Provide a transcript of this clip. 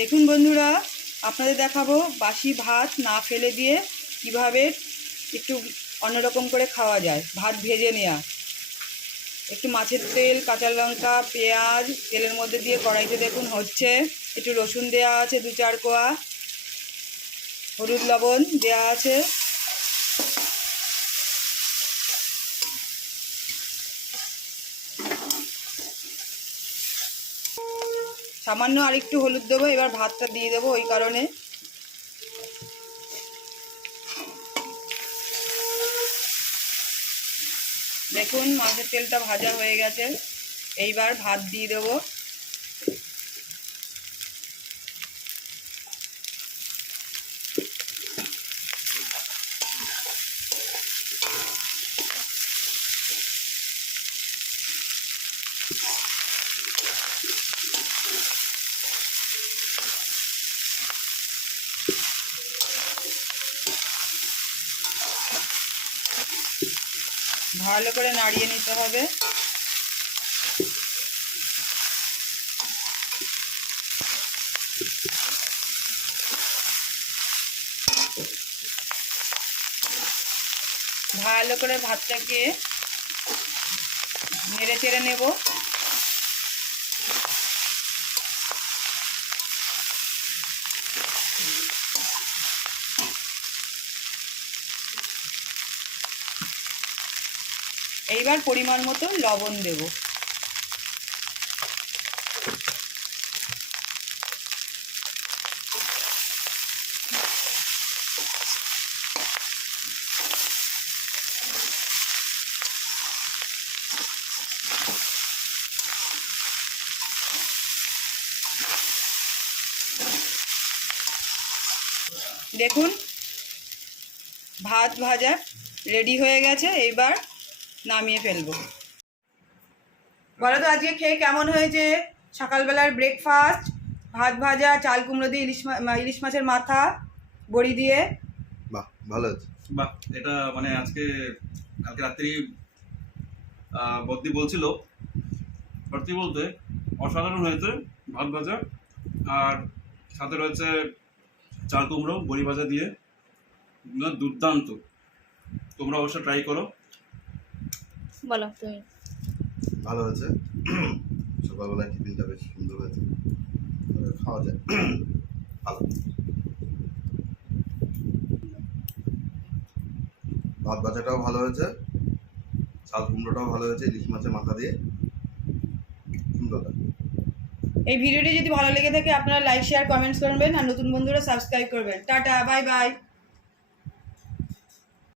দেখুন বন্ধুরা, আপনাদের দেখাবো বাসি ভাত না ফেলে দিয়ে কিভাবে একটু অন্যরকম করে খাওয়া যায়। ভাত ভেজে নেওয়া, একটু মাছের তেল, কাঁচা লঙ্কা, পেঁয়াজ তেলের মধ্যে দিয়ে কড়াইতে দেখুন হচ্ছে, একটু রসুন দেওয়া আছে 2-4 কোয়া, হলুদ লবণ দেওয়া আছে, সামান্য আরেকটু হলুদ দেবো। এবার ভাতটা দিয়ে দেবো ওই কারণে। দেখুন মাছের তেলটা ভাজা হয়ে গেছে, এইবার ভাত দিয়ে দেবো। ভালো করে নাড়িয়ে নিতে হবে। ভালো করে ভাতটাকে নেড়ে চেড়ে নেব। এইবার পরিমাণ মতো লবণ দেব। দেখুন ভাত ভাজা রেডি হয়ে গেছে, এইবার নামিয়ে ফেলবো। বলো তো আজকে খেয়ে কেমন হয়েছে? সকালবেলার ব্রেকফাস্ট, ভাত ভাজা, চাল কুমড়ো দিয়ে ইলিশ মাছের মাথা বড়ি দিয়ে। বাহ, ভালো আছে। বাহ, এটা মানে আজকে কালকে রাত্রি বদ্দি বলছিল, সত্যি বলতে অসাধারণ হয়েছে। ভাত ভাজা আর সাথে রয়েছে চাল কুমড়ো বড়ি ভাজা দিয়ে, দুর্দান্ত। তোমরা অবশ্য ট্রাই করো। বলো তুমি। ভালো হয়েছে। সকালবেলা টিফিনটা বেশ সুন্দর হয়েছে, খাওয়া যায়। ভালো। ভাত ভাজাটাও ভালো হয়েছে, চাল কুমড়োটাও ভালো হয়েছে, ইলিশ মাছের মাথা দিয়ে সুন্দর। এই ভিডিওটি যদি ভালো লেগে থাকে আপনারা লাইক, শেয়ার, কমেন্টস করবেন আর নতুন বন্ধুরা সাবস্ক্রাইব করবেন। Tata, bye bye.